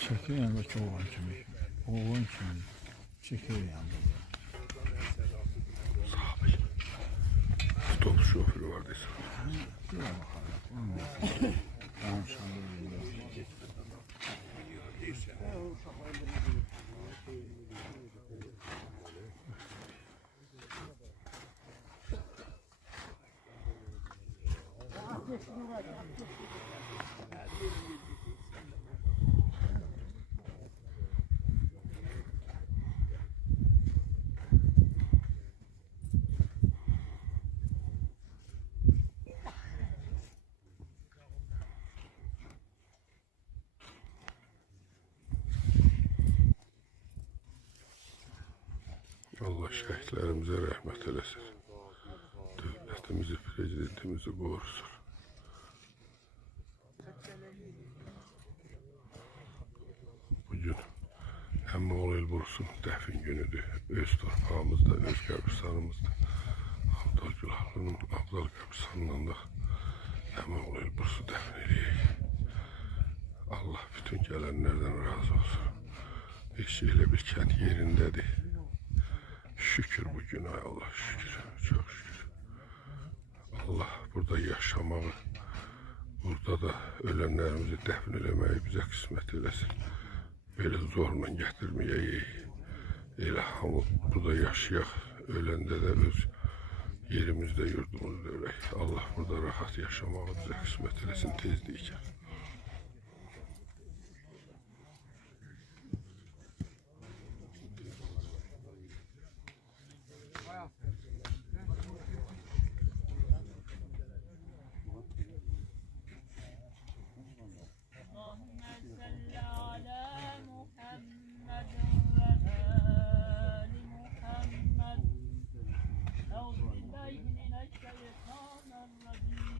Çekiyor yanındaki oğlan kimi. Oğlan kimi. Çekiyor yanında. Sahibi. Stop şoförü vardıysa. Bir bakalım. Tamam şimdi. Allah şehitlerimize rahmet eylesin. Devletimizi, prezidentimizi korusun. Bugün Emmoğlu Elbursun dəfin günüdür. Öz torpağımızda, öz qəbristanımızda. Abdal Gülahlı'nın Abdal qəbristanından da Emmoğlu Elbursu dəfin edəyik. Allah bütün gələnlərdən razı olsun. Eşiyle bir kent yerindedir. Şükür bugün ay Allah şükür. Çok şükür. Allah burada yaşamağı, burada da ölenlerimizi dəfn eləməyi bizə qismət eləsin. Böyle zorla gətirməyəyik. Elə hamı burada yaşayaq, öləndə də öz yerimizdə, yurdumuzda ölək. Allah burada rahat yaşamağı bizə qismət eləsin tezliklə.